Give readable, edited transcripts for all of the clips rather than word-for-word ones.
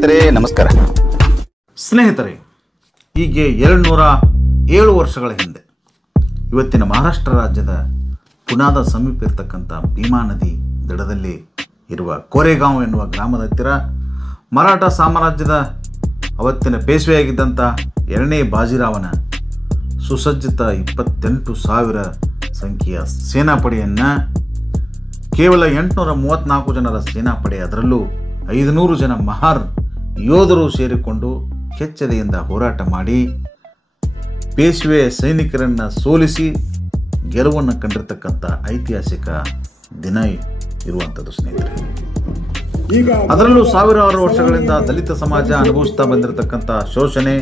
ಸ್ನೇಹಿತರೆ ನಮಸ್ಕಾರ. ಸ್ನೇಹಿತರೆ, ಹೀಗೆ 207 ವರ್ಷಗಳ ಹಿಂದೆ ಇವತ್ತಿನ ಮಹಾರಾಷ್ಟ್ರ ರಾಜ್ಯದ ಪುನಾದ ಸಮೀಪ ಇರತಕ್ಕಂಥ ಭೀಮಾ ನದಿ ದಡದಲ್ಲಿ ಇರುವ ಕೋರೆಗಾಂವ್ ಎನ್ನುವ ಗ್ರಾಮದ ಹತ್ತಿರ ಮರಾಠ ಸಾಮ್ರಾಜ್ಯದ ಅವತ್ತಿನ ಪೇಶ್ವೆಯಾಗಿದ್ದಂಥ 2ನೇ ಬಾಜಿರಾವನ ಸುಸಜ್ಜಿತ 28,000 ಸಂಖ್ಯೆಯ ಸೇನಾಪಡೆಯನ್ನು ಕೇವಲ 834 ಜನರ ಸೇನಾಪಡೆ, ಅದರಲ್ಲೂ 500 ಜನ ಮಹಾರ್ ಯೋಧರು ಸೇರಿಕೊಂಡು ಕೆಚ್ಚೆದೆಯಿಂದ ಹೋರಾಟ ಮಾಡಿ ಪೇಶ್ವೆ ಸೈನಿಕರನ್ನು ಸೋಲಿಸಿ ಗೆಲುವನ್ನು ಕಂಡಿರ್ತಕ್ಕಂಥ ಐತಿಹಾಸಿಕ ದಿನ ಇರುವಂಥದ್ದು ಸ್ನೇಹಿತರೆ. ಅದರಲ್ಲೂ ಸಾವಿರಾರು ವರ್ಷಗಳಿಂದ ದಲಿತ ಸಮಾಜ ಅನುಭವಿಸ್ತಾ ಬಂದಿರತಕ್ಕಂಥ ಶೋಷಣೆ,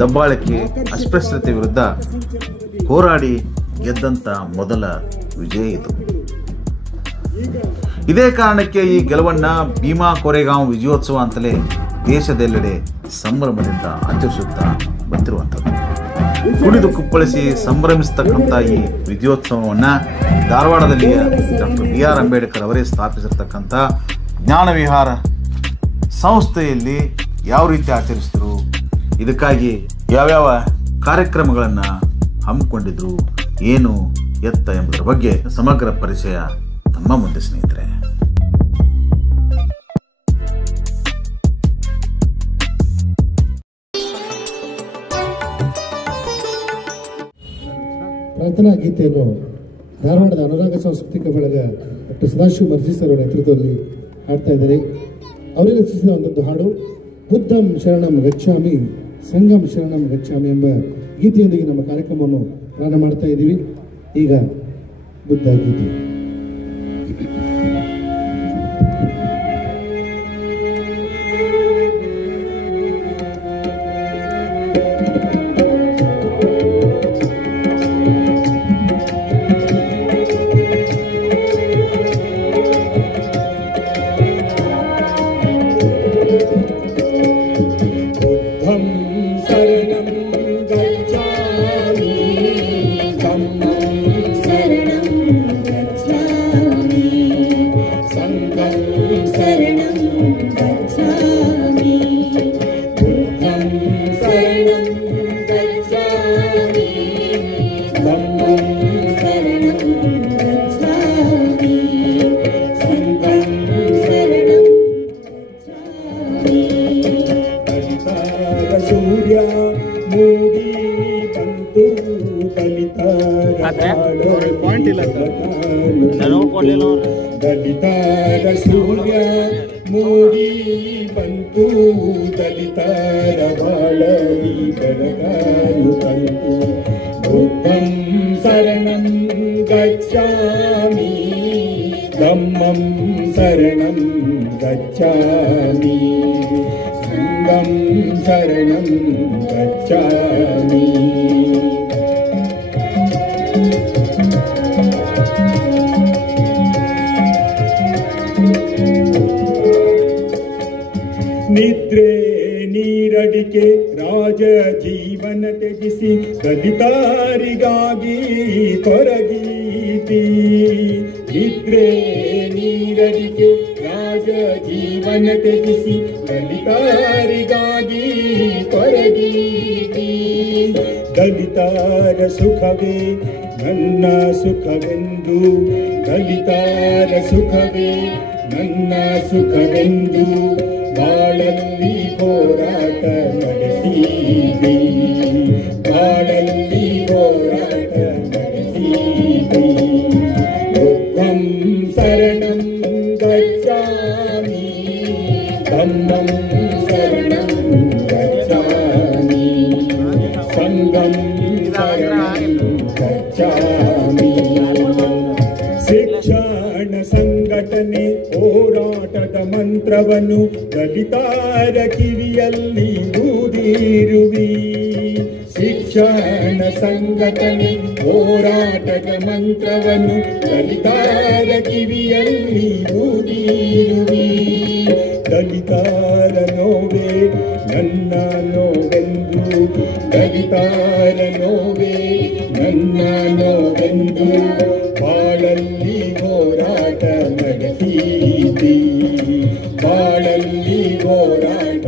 ದಬ್ಬಾಳಿಕೆ, ಅಸ್ಪೃಶ್ಯತೆ ವಿರುದ್ಧ ಹೋರಾಡಿ ಗೆದ್ದಂಥ ಮೊದಲ ವಿಜಯ ಇದು. ಇದೇ ಕಾರಣಕ್ಕೆ ಈ ಗೆಲುವನ್ನು ಭೀಮಾ ಕೋರೆಗಾಂವ್ ವಿಜಯೋತ್ಸವ ಅಂತಲೇ ದೇಶದೆಲ್ಲೆಡೆ ಸಂಭ್ರಮದಿಂದ ಆಚರಿಸುತ್ತಾ ಬಂದಿರುವಂಥದ್ದು. ಕುಣಿದು ಕುಪ್ಪಳಿಸಿ ಸಂಭ್ರಮಿಸ್ತಕ್ಕಂಥ ಈ ವಿಜಯೋತ್ಸವವನ್ನು ಧಾರವಾಡದಲ್ಲಿಯ ಡಾಕ್ಟರ್ BR ಅಂಬೇಡ್ಕರ್ ಅವರೇ ಸ್ಥಾಪಿಸಿರ್ತಕ್ಕಂಥ ಜ್ಞಾನ ವಿಹಾರ ಸಂಸ್ಥೆಯಲ್ಲಿ ಯಾವ ರೀತಿ ಆಚರಿಸಿದ್ರು, ಇದಕ್ಕಾಗಿ ಯಾವ್ಯಾವ ಕಾರ್ಯಕ್ರಮಗಳನ್ನು ಹಮ್ಮಿಕೊಂಡಿದ್ರು, ಏನು ಎತ್ತ ಎಂಬುದರ ಬಗ್ಗೆ ಸಮಗ್ರ ಪರಿಚಯ ನಮ್ಮ ಮುಂದೆ ಸ್ನೇಹಿತರೆ. ಪ್ರಾರ್ಥನಾ ಗೀತೆಯನ್ನು ಧಾರವಾಡದ ಅನುರಾಗ ಸಾಂಸ್ಕೃತಿಕ ಬಳಗ ಡಾಕ್ಟರ್ ಸದಾಶಿವ ಮರ್ಜಿ ಸರ್ ಅವರ ನೇತೃತ್ವದಲ್ಲಿ ಹಾಡ್ತಾ ಇದ್ದಾರೆ. ಅವರಿಗೆ ರಚಿಸಿದ ಒಂದೊಂದು ಹಾಡು ಬುದ್ಧಂ ಶರಣಂ ಗಚ್ಚಾಮಿ ಸಂಗಂ ಶರಣಂ ಗಚ್ಚಾಮಿ ಎಂಬ ಗೀತೆಯೊಂದಿಗೆ ನಮ್ಮ ಕಾರ್ಯಕ್ರಮವನ್ನು ಪ್ರಾರಂಭ ಮಾಡ್ತಾ ಇದ್ದೀವಿ. ಈಗ ಬುದ್ಧ ಗೀತೆ. ದಲಿತರ ಸೂರ್ಯ ಮೂಡಿ ಬಂತು, ದಲಿತರ ಬಾಳಲಿ ಬೆಳಗಾಲು ಬಂತು. ಬುದ್ಧಂ ಶರಣಂ ಗಚ್ಚಾಮಿ ಧಮ್ಮಂ ಶರಣಂ ಗಚ್ಚಾಮಿ ಸಂಗಂ ಶರಣಂ ಗಚ್ಚಾಮಿ. ನಿದ್ರೆ ನೀರಡಿಕೆ ರಾಜ ಜೀವನ ತ್ಯಜಿಸಿ ದಲಿತರಿಗಾಗಿ ಕೊರಗೀತಿ. ನಿದ್ರೆ ನೀರಡಿಕೆ ರಾಜ ಜೀವನ ತ್ಯಜಿಸಿ ದಲಿತರಿಗಾಗಿ ಕೊರಗೀತಿ. ದಲಿತರ ಸುಖವೇ ನನ್ನ ಸುಖವೆಂದು, ದಲಿತರ ಸುಖವೇ ನನ್ನ ಸುಖವೆಂದು ಬಾಳಲ್ಲಿ ಹೋರಾಟ ನಡೆಸಿದೆ, ಬಾಳಲ್ಲಿ ಹೋರಾಟ ನಡೆಸಿದೆ. ಬುದ್ಧಂ ಶರಣಂ ಗಚ್ಚಾಮಿ ಧಮ್ಮಂ ಶರಣಂ ಗಚ್ಚಾಮಿ ಸಂಗಂ ಶರಣಂ ಗಚ್ಚಾಮಿ. ಶಿಕ್ಷಣ ಸಂಘಟನೆ ಹೋರಾಟದ ಮಂತ್ರವನ್ನು ದಲಿತರ ಕಿವಿಯಲ್ಲಿ ಊದಿರುವಿ. ಶಿಕ್ಷಣ ಸಂಘಟನೆ ಹೋರಾಟದ ಮಂತ್ರವನ್ನು ದಲಿತರ ಕಿವಿಯಲ್ಲಿ ಊದಿರುವಿ. ದಲಿತರ ನೋವೇ ನನ್ನ ನೋವೆಂದು, ದಲಿತರ ನೋವೇ ನನ್ನ ನೋವೆಂದು ಬಾಳಲ್ಲಿ ಹೋರಾಟ ನಡೆಸಿದಿ, ಬಾಳಲ್ಲಿ ಹೋರಾಟ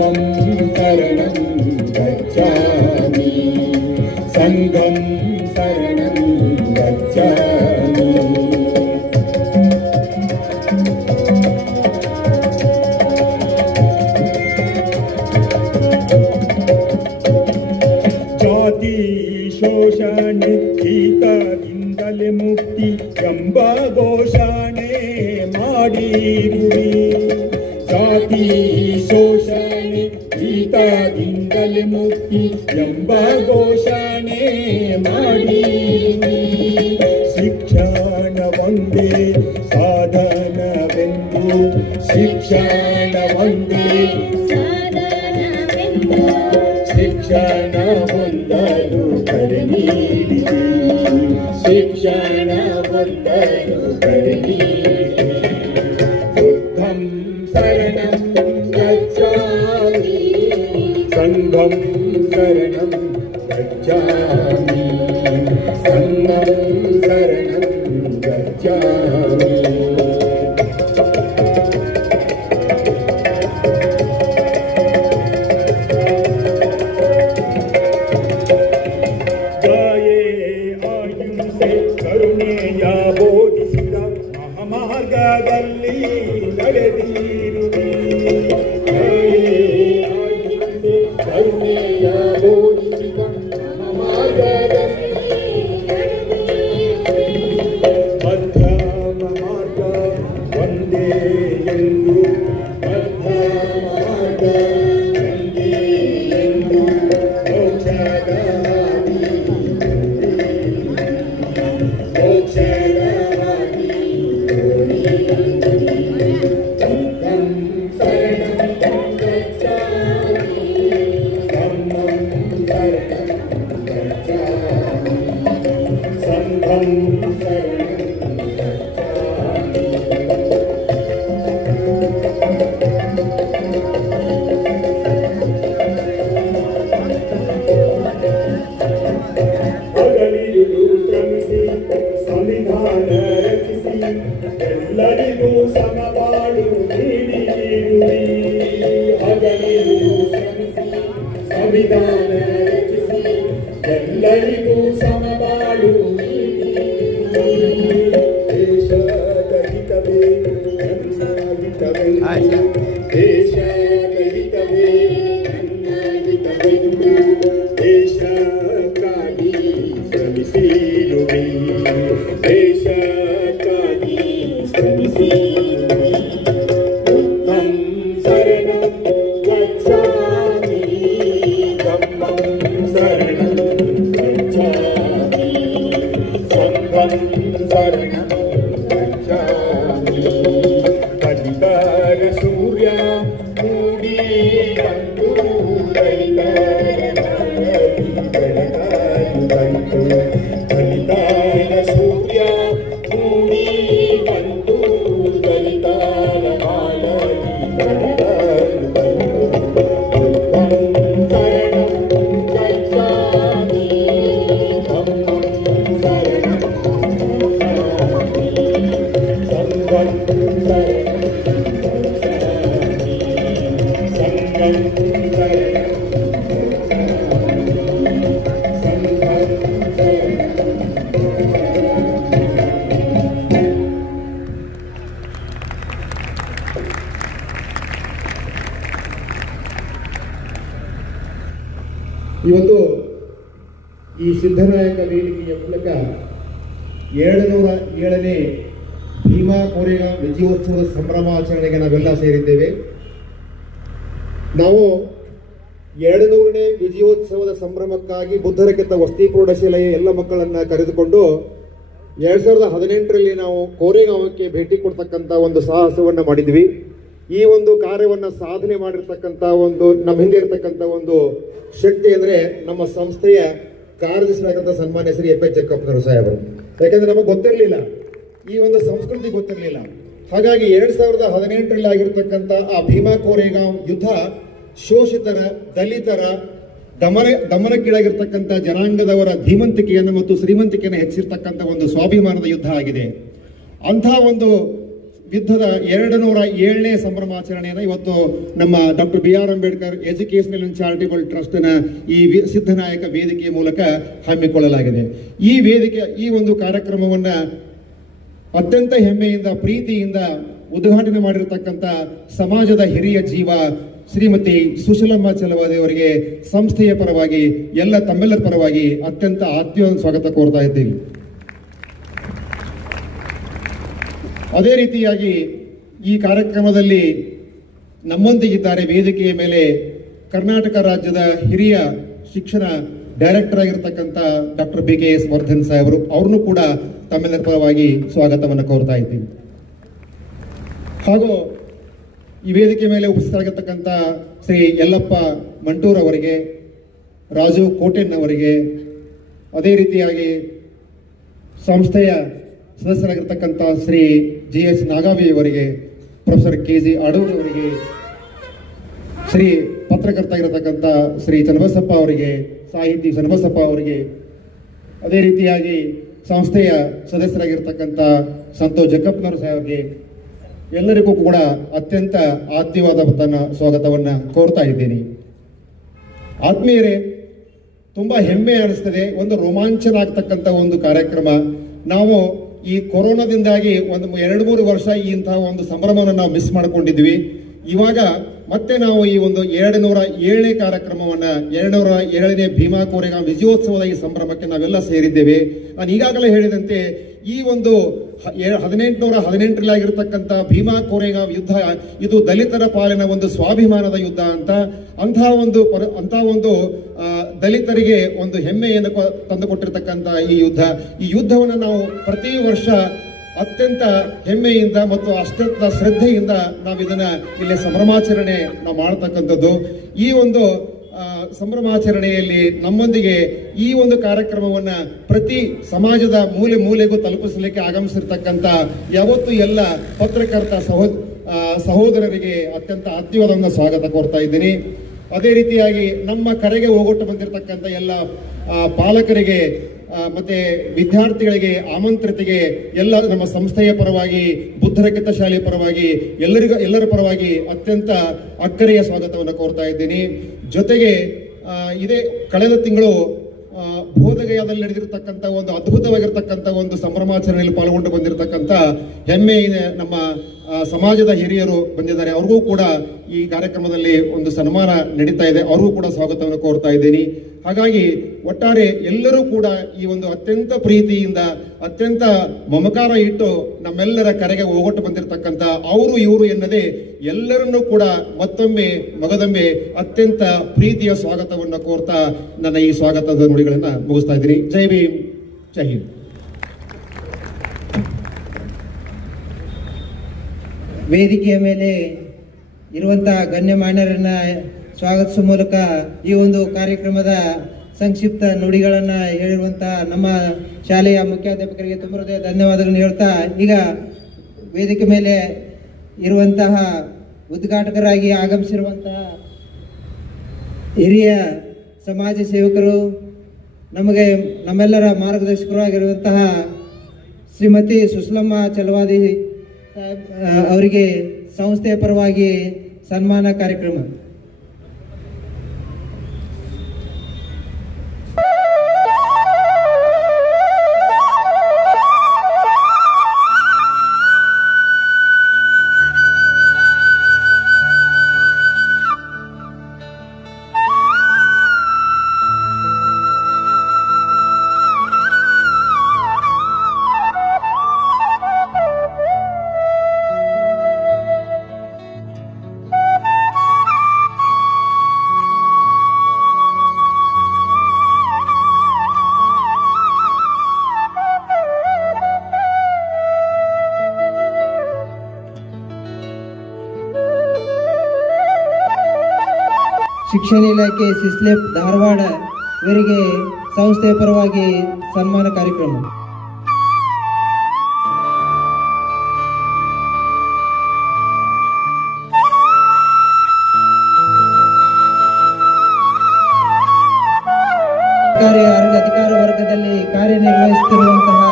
धम्मं शरणं गच्छामि संघं शरणं गच्छामि जाति शोषणे गीतದಿಂದಲೇ ಮುಕ್ತಿ ಎಂಬ ಘೋಷಣೆ ಮಾಡಿರುವಿ ಜಾತಿ ಶೋಷಣೆ ಗೀತದಿಂದಲೇ ಮುಕ್ತಿ ಎಂಬ ಘೋಷಣೆ ಮಾಡಿರುವಿ ಶಿಕ್ಷಣ ಒಂದೇ ಸಾಧನವೆಂದು ಶಿಕ್ಷಣ ಒಂದೇ ಸಾಧನವೆಂದು ಶಿಕ್ಷಣ ಹೊಂದಲು ಕರೆ ನೀಡಿದೆ ಶಿಕ್ಷಣ ಹೊಂದಲು ಕರೆ ನೀಡಿದೆ ಬುದ್ಧಂ ಶರಣಂ ಗಚ್ಚಾಮಿ ಸಂಘಂ ಶರಣಂ ಗಚ್ಚಾಮಿ ಸಂಘಂ ಶರಣಂ ಗಚ್ಚಾಮಿ ಬೋಧಿಸಿದ ಮಹಾಮಾರ್ಗದಲ್ಲಿ ನಡೆದಿರುವೆ ಕರುಣೆಯ ಬೋಧಿಸಿದ ಮಹಾಮಾರ್ಗದಲ್ಲಿ ಮಧ್ಯಮ ಮಾರ್ಗ ಒಂದೇ ಎಂದು ಮಧ್ಯಮ ಮಾರ್ಗ ಒಂದೇ ಎಂದು ಮೋಕ್ಷದ ಎಲ್ಲರಿಗೂ ಸಮಬಾಳು ನೀಡಿರುವಿ ಹಗಲಿರುಳು ಶ್ರಮಿಸಿ ಸಂವಿಧಾನ ರಚಿಸಿ ಎಲ್ಲರಿಗೂ ಸಮಬಾಳು ನೀಡಿರುವಿ ದೇಶದ ಹಿತವೇ ನನ್ನ ಹಿತವೆಂದು ದೇಶದ ಹಿತವೇ ನನ್ನ ಹಿತವೆಂದು ದೇಶಕ್ಕಾಗಿ ಶ್ರಮಿಸಿರುವಿ ದೇಶಕ್ಕಾಗಿ बुद्धं शरणं गच्छामि धम्मं शरणं गच्छामि संघं शरणं गच्छामि कलिकर सूर्य मूडी बंधु बंधु कलिकर सूर्य मूडी बंधु ಇವತ್ತು ಈ ಸಿದ್ದನಾಯಕ ವೇದಿಕೆಯ ಮೂಲಕ 707ನೇ ಭೀಮಾ ಕೋರೆಗಾಂವ್ ವಿಜಯೋತ್ಸವದ ಸಂಭ್ರಮಾಚರಣೆಗೆ ನಾವೆಲ್ಲ ಸೇರಿದ್ದೇವೆ. ನಾವು 200ನೇ ವಿಜಯೋತ್ಸವದ ಸಂಭ್ರಮಕ್ಕಾಗಿ ಬುದ್ಧರಕೆತ್ತ ವಸತಿ ಪ್ರೌಢಶಾಲೆಯ ಎಲ್ಲ ಮಕ್ಕಳನ್ನ ಕರೆದುಕೊಂಡು 2018ರಲ್ಲಿ ನಾವು ಕೋರೆಗಾಂವಕ್ಕೆ ಭೇಟಿ ಕೊಡ್ತಕ್ಕಂಥ ಒಂದು ಸಾಹಸವನ್ನ ಮಾಡಿದ್ವಿ. ಈ ಒಂದು ಕಾರ್ಯವನ್ನ ಸಾಧನೆ ಮಾಡಿರ್ತಕ್ಕಂಥ ಒಂದು ನಮ್ಮ ಹಿಂದೆ ಇರತಕ್ಕಂಥ ಒಂದು ಶಕ್ತಿ ಅಂದ್ರೆ ನಮ್ಮ ಸಂಸ್ಥೆಯ ಕಾರ್ಯದರ್ಶಿಯಾದಂಥ ಸನ್ಮಾನ್ಯ ಶ್ರೀ ಎಫ್ ಎಚ್ ಜಕ್ಕಪ್ಪನವರು ಸಾಹೇಬರು. ಯಾಕಂದ್ರೆ ನಮಗೆ ಗೊತ್ತಿರಲಿಲ್ಲ, ಈ ಒಂದು ಸಂಸ್ಕೃತಿ ಗೊತ್ತಿರಲಿಲ್ಲ. ಹಾಗಾಗಿ 2018ರಲ್ಲಿ ಆಗಿರ್ತಕ್ಕಂಥ ಆ ಭೀಮಾ ಕೋರೆಗಾಂವ್ ಯುದ್ಧ ಶೋಷಿತರ, ದಲಿತರ, ದಮನಕ್ಕೀಡಾಗಿರ್ತಕ್ಕಂಥ ಜನಾಂಗದವರ ಧೀಮಂತಿಕೆಯನ್ನು ಮತ್ತು ಶ್ರೀಮಂತಿಕೆಯನ್ನು ಹೆಚ್ಚಿರ್ತಕ್ಕಂಥ ಒಂದು ಸ್ವಾಭಿಮಾನದ ಯುದ್ಧ ಆಗಿದೆ. ಅಂಥ ಒಂದು ಯುದ್ಧದ 207ನೇ ಸಂಭ್ರಮಾಚರಣೆಯನ್ನು ಇವತ್ತು ನಮ್ಮ doctor BR Ambedkar educational and charitable ಟ್ರಸ್ಟ್ನ ಈ ಸಿದ್ಧನಾಯಕ ವೇದಿಕೆಯ ಮೂಲಕ ಹಮ್ಮಿಕೊಳ್ಳಲಾಗಿದೆ. ಈ ಒಂದು ಕಾರ್ಯಕ್ರಮವನ್ನು ಅತ್ಯಂತ ಹೆಮ್ಮೆಯಿಂದ ಪ್ರೀತಿಯಿಂದ ಉದ್ಘಾಟನೆ ಮಾಡಿರತಕ್ಕಂಥ ಸಮಾಜದ ಹಿರಿಯ ಜೀವ ಶ್ರೀಮತಿ ಸುಶೀಲಮ್ಮ ಚಲವಾದಿ ಅವರಿಗೆ ಸಂಸ್ಥೆಯ ಪರವಾಗಿ ತಮ್ಮೆಲ್ಲರ ಪರವಾಗಿ ಅತ್ಯಂತ ಆತ್ಮೀಯ ಸ್ವಾಗತ ಕೋರ್ತಾ ಇದ್ದೀವಿ. ಅದೇ ರೀತಿಯಾಗಿ ಈ ಕಾರ್ಯಕ್ರಮದಲ್ಲಿ ನಮ್ಮೊಂದಿಗಿದ್ದಾರೆ ವೇದಿಕೆಯ ಮೇಲೆ ಕರ್ನಾಟಕ ರಾಜ್ಯದ ಹಿರಿಯ ಶಿಕ್ಷಣ ಡೈರೆಕ್ಟರ್ ಆಗಿರ್ತಕ್ಕಂಥ ಡಾಕ್ಟರ್ BKS ವರ್ಧನ್ ಸಾಹೇಬರು. ಅವ್ರನ್ನೂ ಕೂಡ ತಮ್ಮೆಲ್ಲರ ಪರವಾಗಿ ಸ್ವಾಗತವನ್ನು ಕೋರ್ತಾ ಇದ್ದೀವಿ. ಹಾಗೂ ಈ ವೇದಿಕೆ ಮೇಲೆ ಉಪಸ್ಥಿತರಾಗಿರ್ತಕ್ಕಂಥ ಶ್ರೀ ಯಲ್ಲಪ್ಪ ಮಂಟೂರ್ ಅವರಿಗೆ, ರಾಜು ಕೋಟೆನ್ ಅವರಿಗೆ, ಅದೇ ರೀತಿಯಾಗಿ ಸಂಸ್ಥೆಯ ಸದಸ್ಯರಾಗಿರ್ತಕ್ಕಂಥ ಶ್ರೀ GS ನಾಗಾವಿ ಅವರಿಗೆ, ಪ್ರೊಫೆಸರ್ KG ಅಡೂರು ಅವರಿಗೆ, ಶ್ರೀ ಪತ್ರಕರ್ತ ಆಗಿರತಕ್ಕಂಥ ಶ್ರೀ ಚನ್ನಬಸಪ್ಪ ಅವರಿಗೆ, ಸಾಹಿತಿ ಚನ್ನಬಸಪ್ಪ ಅವರಿಗೆ, ಅದೇ ರೀತಿಯಾಗಿ ಸಂಸ್ಥೆಯ ಸದಸ್ಯರಾಗಿರ್ತಕ್ಕಂಥ ಸಂತೋಷ್ ಜಕ್ಕಪ್ಪನವರ ಸಾಹೇಬರಿಗೆ ಎಲ್ಲರಿಗೂ ಕೂಡ ಅತ್ಯಂತ ಆತ್ಮೀಯವಾದ ಸ್ವಾಗತವನ್ನು ಕೋರ್ತಾ ಇದ್ದೀನಿ. ಆತ್ಮೀಯರೇ, ತುಂಬಾ ಹೆಮ್ಮೆ ಅನಿಸ್ತದೆ. ಒಂದು ರೋಮಾಂಚನ ಆಗ್ತಕ್ಕಂಥ ಒಂದು ಕಾರ್ಯಕ್ರಮ. ನಾವು ಈ ಕೊರೋನಾದಿಂದಾಗಿ ಒಂದು 2-3 ವರ್ಷ ಇಂತಹ ಒಂದು ಸಂಭ್ರಮವನ್ನು ನಾವು ಮಿಸ್ ಮಾಡ್ಕೊಂಡಿದ್ವಿ. ಇವಾಗ ಮತ್ತೆ ನಾವು ಈ ಒಂದು 207ನೇ ಕಾರ್ಯಕ್ರಮವನ್ನ 207ನೇ ಭೀಮಾ ಕೋರೆಗಾಂವ್ ವಿಜಯೋತ್ಸವದ ಈ ಸಂಭ್ರಮಕ್ಕೆ ನಾವೆಲ್ಲ ಸೇರಿದ್ದೇವೆ. ನಾನು ಈಗಾಗಲೇ ಹೇಳಿದಂತೆ ಈ ಒಂದು 1818 ಆಗಿರತಕ್ಕಂಥ ಭೀಮಾ ಕೋರೆಗಾಂವ್ ಯುದ್ಧ ಇದು ದಲಿತರ ಪಾಲಿನ ಒಂದು ಸ್ವಾಭಿಮಾನದ ಯುದ್ಧ ಅಂತಹ ಒಂದು ದಲಿತರಿಗೆ ಒಂದು ಹೆಮ್ಮೆಯನ್ನು ತಂದುಕೊಟ್ಟಿರ್ತಕ್ಕಂಥ ಈ ಯುದ್ಧವನ್ನು ನಾವು ಪ್ರತಿ ವರ್ಷ ಅತ್ಯಂತ ಹೆಮ್ಮೆಯಿಂದ ಮತ್ತು ಅತ್ಯಂತ ಶ್ರದ್ಧೆಯಿಂದ ನಾವು ಇದನ್ನ ಇಲ್ಲಿ ಸಂಭ್ರಮಾಚರಣೆ ನಾವು ಮಾಡತಕ್ಕಂಥದ್ದು. ಈ ಒಂದು ಸಂಭ್ರಮಾಚರಣೆಯಲ್ಲಿ ನಮ್ಮೊಂದಿಗೆ ಈ ಒಂದು ಕಾರ್ಯಕ್ರಮವನ್ನ ಪ್ರತಿ ಸಮಾಜದ ಮೂಲೆ ಮೂಲೆಗೂ ತಲುಪಿಸಲಿಕ್ಕೆ ಆಗಮಿಸಿರ್ತಕ್ಕಂಥ ಯಾವತ್ತೂ ಎಲ್ಲ ಪತ್ರಕರ್ತ ಸಹೋದರರಿಗೆ ಅತ್ಯಂತ ಆತ್ಮೀಯವಾದ ಸ್ವಾಗತ ಕೋರ್ತಾ ಇದ್ದೀನಿ. ಅದೇ ರೀತಿಯಾಗಿ ನಮ್ಮ ಕರೆಗೆ ಹೋಗೊಟ್ಟು ಬಂದಿರತಕ್ಕಂಥ ಎಲ್ಲ ಪಾಲಕರಿಗೆ ಮತ್ತೆ ವಿದ್ಯಾರ್ಥಿಗಳಿಗೆ, ಆಮಂತ್ರಿತಿಗೆ ಎಲ್ಲ ನಮ್ಮ ಸಂಸ್ಥೆಯ ಪರವಾಗಿ, ಬುದ್ಧರಕಿತ ಶಾಲೆಯ ಪರವಾಗಿ ಎಲ್ಲರ ಪರವಾಗಿ ಅತ್ಯಂತ ಅಕ್ಕರೆಯ ಸ್ವಾಗತವನ್ನು ಕೋರ್ತಾ ಇದ್ದೀನಿ. ಜೊತೆಗೆ ಇದೇ ಕಳೆದ ತಿಂಗಳು ಬೋಧಗಯಾದಲ್ಲಿ ನಡೆದಿರತಕ್ಕಂಥ ಒಂದು ಅದ್ಭುತವಾಗಿರ್ತಕ್ಕಂಥ ಒಂದು ಸಂಭ್ರಮಾಚರಣೆಯಲ್ಲಿ ಪಾಲ್ಗೊಂಡು ಬಂದಿರತಕ್ಕಂಥ ಹೆಮ್ಮೆಯ ನಮ್ಮ ಸಮಾಜದ ಹಿರಿಯರು ಬಂದಿದ್ದಾರೆ. ಅವ್ರಿಗೂ ಕೂಡ ಈ ಕಾರ್ಯಕ್ರಮದಲ್ಲಿ ಒಂದು ಸನ್ಮಾನ ನಡೀತಾ ಇದೆ. ಅವ್ರಿಗೂ ಕೂಡ ಸ್ವಾಗತವನ್ನು ಕೋರ್ತಾ ಇದ್ದೀನಿ. ಹಾಗಾಗಿ ಒಟ್ಟಾರೆ ಎಲ್ಲರೂ ಕೂಡ ಈ ಒಂದು ಅತ್ಯಂತ ಪ್ರೀತಿಯಿಂದ ಅತ್ಯಂತ ಮಮಕಾರ ಇಟ್ಟು ನಮ್ಮೆಲ್ಲರ ಕರೆಗೆ ಹೋಗೊಟ್ಟು ಬಂದಿರತಕ್ಕಂಥ ಅವರು ಇವರು ಎನ್ನದೇ ಎಲ್ಲರನ್ನೂ ಕೂಡ ಮತ್ತೊಮ್ಮೆ ಮಗದೊಮ್ಮೆ ಅತ್ಯಂತ ಪ್ರೀತಿಯ ಸ್ವಾಗತವನ್ನು ಕೋರ್ತಾ ನನ್ನ ಈ ಸ್ವಾಗತದ ನುಡಿಗಳನ್ನ ಮುಗಿಸ್ತಾ ಇದ್ದೀನಿ. ಜೈ ಭೀಮ್, ಜೈ ಹಿಂದ್. ವೇದಿಕೆಯ ಮೇಲೆ ಇರುವಂತಹ ಗಣ್ಯಮಾನ್ಯರನ್ನ ಸ್ವಾಗತಿಸುವ ಮೂಲಕ ಈ ಒಂದು ಕಾರ್ಯಕ್ರಮದ ಸಂಕ್ಷಿಪ್ತ ನುಡಿಗಳನ್ನ ಹೇಳಿರುವಂತಹ ನಮ್ಮ ಶಾಲೆಯ ಮುಖ್ಯಾಧ್ಯಾಪಕರಿಗೆ ತುಂಬ ಹೃದಯ ಧನ್ಯವಾದಗಳನ್ನು ಹೇಳ್ತಾ, ಈಗ ವೇದಿಕೆ ಮೇಲೆ ಇರುವಂತಹ ಉದ್ಘಾಟಕರಾಗಿ ಆಗಮಿಸಿರುವಂತಹ ಹಿರಿಯ ಸಮಾಜ ಸೇವಕರು, ನಮ್ಮೆಲ್ಲರ ಮಾರ್ಗದರ್ಶಕರು ಆಗಿರುವಂತಹ ಶ್ರೀಮತಿ ಸುಶೀಲಮ್ಮ ಚಲವಾದಿ ಅವರಿಗೆ ಸಂಸ್ಥೆಯ ಪರವಾಗಿ ಸನ್ಮಾನ ಕಾರ್ಯಕ್ರಮ. ಶಿಕ್ಷಣ ಇಲಾಖೆ ಸಿಸ್ಲೆಪ್ ಧಾರವಾಡ ಇವರಿಗೆ ಸಂಸ್ಥೆಯ ಪರವಾಗಿ ಸನ್ಮಾನ ಕಾರ್ಯಕ್ರಮ. ಅಧಿಕಾರ ವರ್ಗದಲ್ಲಿ ಕಾರ್ಯನಿರ್ವಹಿಸುತ್ತಿರುವಂತಹ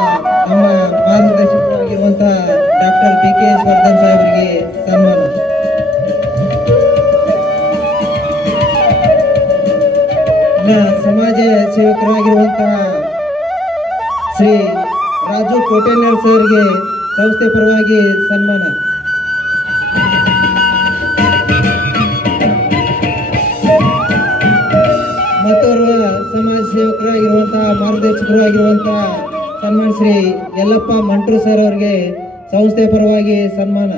ನಮ್ಮ ಮಾರ್ಗದರ್ಶಕರಾಗಿರುವಂತಹ ಡಾಕ್ಟರ್ ಡಾಕ್ಟರ್ PK ಯಶವರ್ಧನ್ ಸಾಹೇಬರಿಗೆ ಸನ್ಮಾನ. ಸಮಾಜ ಸೇವಕರಾಗಿರುವಂತಹ ಶ್ರೀ ರಾಜು ಕೋಟೆನರ್ ಸರ್ಗೆ ಸಂಸ್ಥೆ ಪರವಾಗಿ ಸನ್ಮಾನ. ಮತ್ತೋರ್ವ ಸಮಾಜ ಸೇವಕರಾಗಿರುವಂತಹ ಮಾರ್ಗದರ್ಶಕರು ಆಗಿರುವಂತಹ ಸನ್ಮಾನ ಶ್ರೀ ಯಲ್ಲಪ್ಪ ಮಂಟ್ರು ಸರ್ ಅವರಿಗೆ ಸಂಸ್ಥೆ ಪರವಾಗಿ ಸನ್ಮಾನ.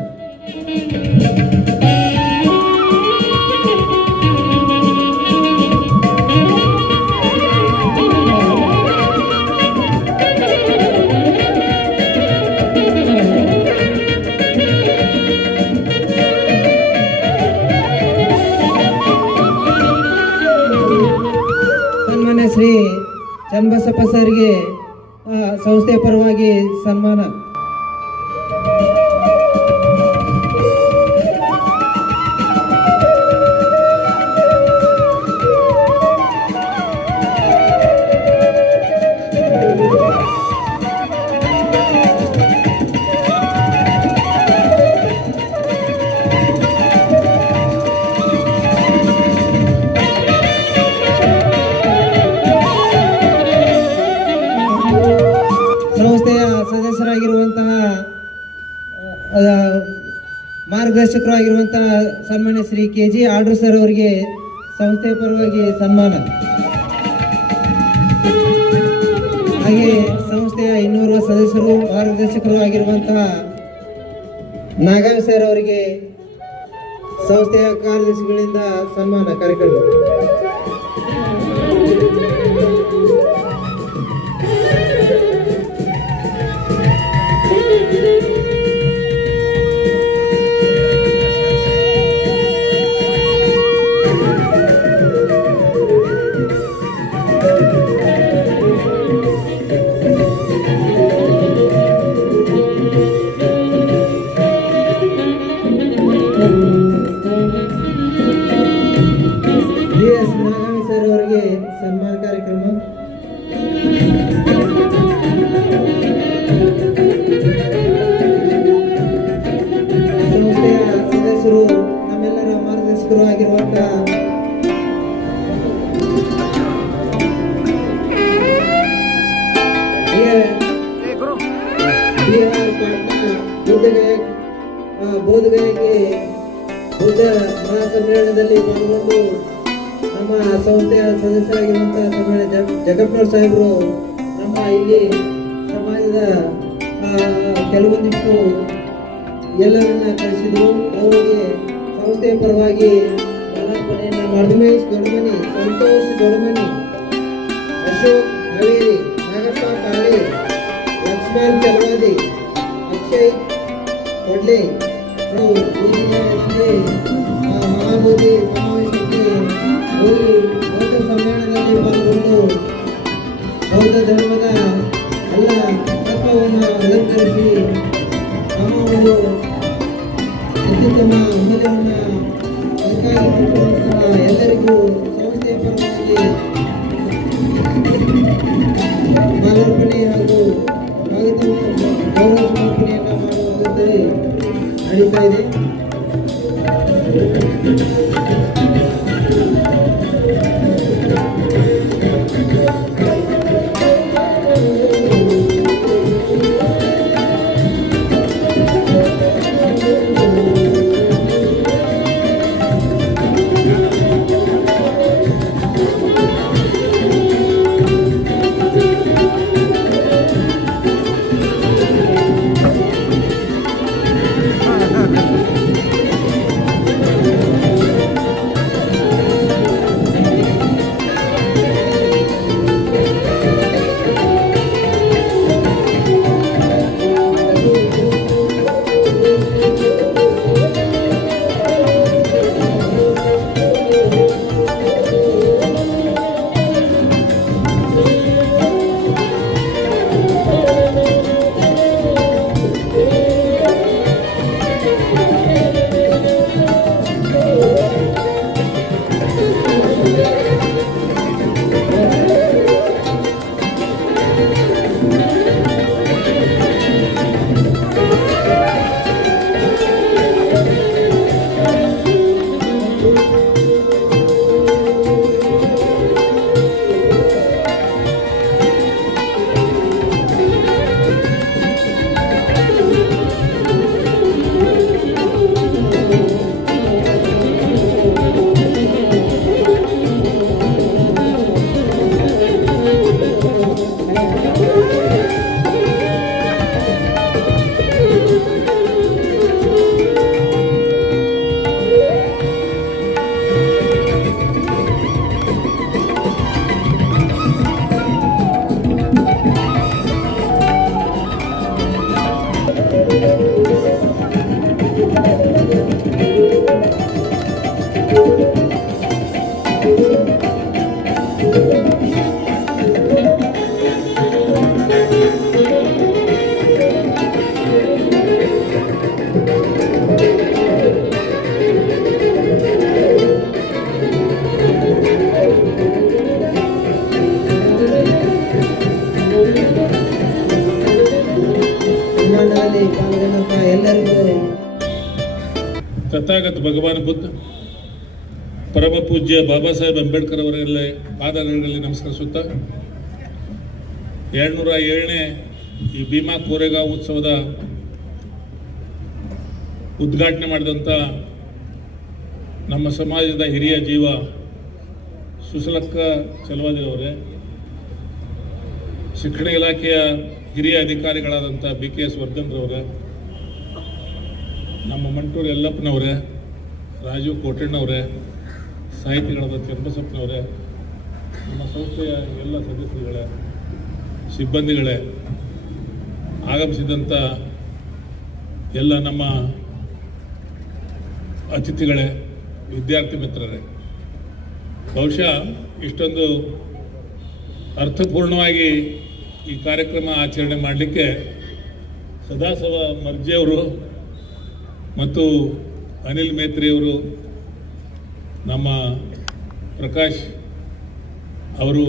ಸನ್ಮಾನ್ಯ ಶ್ರೀ ಚನ್ನಬಸಪ್ಪ ಸರ್ಗೆ ಸಂಸ್ಥೆ ಪರವಾಗಿ ಸನ್ಮಾನ. ಸಂಸ್ಥೆಯ ಸದಸ್ಯರಾಗಿರುವಂತಹ ಮಾರ್ಗದರ್ಶಕರು ಆಗಿರುವಂತಹ ಸನ್ಮಾನ್ಯ ಶ್ರೀ KG ಆಡ್ರು ಸರ್ ಅವರಿಗೆ ಸಂಸ್ಥೆ ಪರವಾಗಿ ಸನ್ಮಾನ. ಹಾಗೆ ಸಂಸ್ಥೆಯ ಇನ್ನೋರ್ವ ಸದಸ್ಯರು ಮಾರ್ಗದರ್ಶಕರು ಆಗಿರುವಂತಹ ನಾಗಾವಿ ಸರ್ ಅವರಿಗೆ ಸಂಸ್ಥೆಯ ಕಾರ್ಯದರ್ಶಿಗಳಿಂದ ಸನ್ಮಾನ ಕಾರ್ಯಕ್ರಮ. ನಾಗಾವಿ ಸರ್ ಅವರಿಗೆ ಸನ್ಮಾನ ಕಾರ್ಯಕ್ರಮ. ಸಂಸ್ಥೆಯ ಸದಸ್ಯರು ನಮ್ಮೆಲ್ಲರ ಮಾರ್ಗದರ್ಶಕರು ಆಗಿರುವಂತಹ ಬೋಧಗಯಕ್ಕೆ ಬುದ್ಧ ಮಹಾಸಮ್ಮೇಳನದಲ್ಲಿ ಪಾಲ್ಗೊಂಡು ನಮ್ಮ ಸಂಸ್ಥೆಯ ಸದಸ್ಯರಾಗಿರುವಂತಹ ಸನ್ಮಾನ್ಯ ಜಗಪ್ಪನವ್ರ ಸಾಹೇಬರು ನಮ್ಮ ಇಲ್ಲಿ ಸಮಾಜದ ಕೆಲವೊಂದಿಷ್ಟು ಎಲ್ಲರನ್ನ ಕಳಿಸಿದ್ರು. ಅವರಿಗೆ ಸಂಸ್ಥೆಯ ಪರವಾಗಿ ಮಾಲಾರ್ಪಣೆಯನ್ನು ಮಧುಮೇಶ್ ದೊಡ್ಡಮನಿ, ಸಂತೋಷ್ ದೊಡ್ಡಮನಿ, ಅಶೋಕ್ ಹಾವೇರಿ, ನಾಗಪ್ಪ ಕಾಳಿ, ಲಕ್ಷ್ಮಣ್ ಚಲವಾದಿ, ಅಕ್ಷಯ್ ಕೊಡ್ಲೆ ಮಹಾಬೋಧಿ ಸಮಾವೇಶಕ್ಕೆ ಹೋಗಿ ಬೌದ್ಧ ಸಮ್ಮೇಳನದಲ್ಲಿ ಪಾಲ್ಗೊಂಡು ಬೌದ್ಧ ಧರ್ಮದ ಎಲ್ಲ ತತ್ವವನ್ನು ಅಲಂಕರಿಸಿ ನಮ್ಮ ಒಂದು ಅತ್ಯುತ್ತಮ ಮೌಲ್ಯವನ್ನು ಸರ್ಕಾರಕ್ಕೆ ಎಲ್ಲರಿಗೂ ಸಂಸ್ಥೆಯ ಪರವಾಗಿ ಮಾಲಾರ್ಪಣೆ ಹಾಗೂ ಗೌರವ ಸಮರ್ಪಣೆಯನ್ನು ಮಾಡುವಂತೆ ನಡೀತಾ ಇದೆ. ಮತ್ತು ಭಗವಾನ್ ಬುದ್ಧ ಪರಮ ಪೂಜ್ಯ ಬಾಬಾ ಸಾಹೇಬ್ ಅಂಬೇಡ್ಕರ್ ಅವರೆಲ್ಲ ಪಾದಗಳಲ್ಲಿ ನಮಸ್ಕರಿಸುತ್ತಾ 207ನೇ ಈ ಭೀಮಾ ಕೋರೆಗಾಂವ್ ಉತ್ಸವದ ಉದ್ಘಾಟನೆ ಮಾಡಿದಂಥ ನಮ್ಮ ಸಮಾಜದ ಹಿರಿಯ ಜೀವ ಸುಸಲಕ್ಕ ಚಲವಾದಿ ಅವರೇ, ಶಿಕ್ಷಣ ಇಲಾಖೆಯ ಹಿರಿಯ ಅಧಿಕಾರಿಗಳಾದಂಥ BKS ವರ್ಧನ್ರವರೇ, ನಮ್ಮ ಮಂಟೂರು ಯಲ್ಲಪ್ಪನವರೇ, ರಾಜೀವ್ ಕೋಟಣ್ಣವರೇ, ಸಾಹಿತಿಗಳಾದ ಚನ್ನಬಸಪ್ಪನವರೇ, ನಮ್ಮ ಸಂಸ್ಥೆಯ ಎಲ್ಲ ಸದಸ್ಯರುಗಳೇ, ಸಿಬ್ಬಂದಿಗಳೇ, ಆಗಮಿಸಿದಂಥ ಎಲ್ಲ ನಮ್ಮ ಅತಿಥಿಗಳೇ, ವಿದ್ಯಾರ್ಥಿ ಮಿತ್ರರೇ, ಬಹುಶಃ ಇಷ್ಟೊಂದು ಅರ್ಥಪೂರ್ಣವಾಗಿ ಈ ಕಾರ್ಯಕ್ರಮ ಆಚರಣೆ ಮಾಡಲಿಕ್ಕೆ ಸದಾಶಿವ ಮರ್ಜಿಯವರು ಮತ್ತು ಅನಿಲ್ ಮೇತ್ರಿಯವರು, ನಮ್ಮ ಪ್ರಕಾಶ್ ಅವರು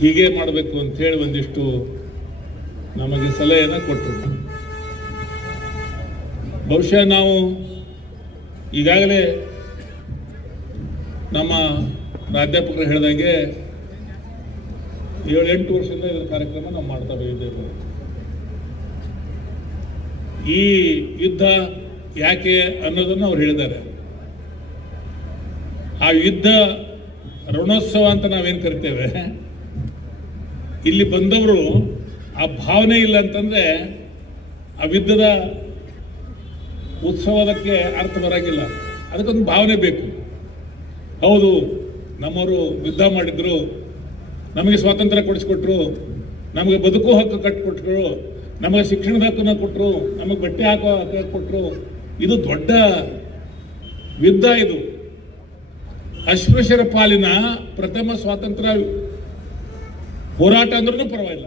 ಹೀಗೆ ಮಾಡಬೇಕು ಅಂಥೇಳಿ ಒಂದಿಷ್ಟು ನಮಗೆ ಸಲಹೆಯನ್ನು ಕೊಟ್ಟರು. ಬಹುಶಃ ನಾವು ಈಗಾಗಲೇ ನಮ್ಮ ಪ್ರಾಧ್ಯಾಪಕರು ಹೇಳಿದಂಗೆ 7-8 ವರ್ಷದಿಂದ ಇದರ ಕಾರ್ಯಕ್ರಮ ನಾವು ಮಾಡ್ತಾ ಇದ್ದೇವೆ. ಈ ಯುದ್ಧ ಯಾಕೆ ಅನ್ನೋದನ್ನು ಅವ್ರು ಹೇಳಿದ್ದಾರೆ. ಆ ಯುದ್ಧ ರಣೋತ್ಸವ ಅಂತ ನಾವೇನು ಕರಿತೇವೆ, ಇಲ್ಲಿ ಬಂದವರು ಆ ಭಾವನೆ ಇಲ್ಲ ಅಂತಂದ್ರೆ ಆ ಯುದ್ಧದ ಉತ್ಸವದಕ್ಕೆ ಅರ್ಥ ಬರಾಗಿಲ್ಲ. ಅದಕ್ಕೊಂದು ಭಾವನೆ ಬೇಕು. ಹೌದು, ನಮ್ಮವರು ಯುದ್ಧ ಮಾಡಿದ್ರು, ನಮಗೆ ಸ್ವಾತಂತ್ರ್ಯ ಕೊಡಿಸ್ಕೊಟ್ರು, ನಮಗೆ ಬದುಕು ಹಕ್ಕು ಕಟ್ಟಿಕೊಟ್ರು, ನಮಗೆ ಶಿಕ್ಷಣದ ಹಕ್ಕನ್ನು ಕೊಟ್ಟರು, ನಮಗೆ ಬಟ್ಟೆ ಹಾಕೋ ಹಕ್ಕು ಕೊಟ್ಟರು. ಇದು ದೊಡ್ಡ ಯುದ್ಧ. ಇದು ಅಸ್ಪೃಶ್ಯರ ಪಾಲಿನ ಪ್ರಥಮ ಸ್ವಾತಂತ್ರ್ಯ ಹೋರಾಟ ಅಂದ್ರೂ ಪರವಾಗಿಲ್ಲ,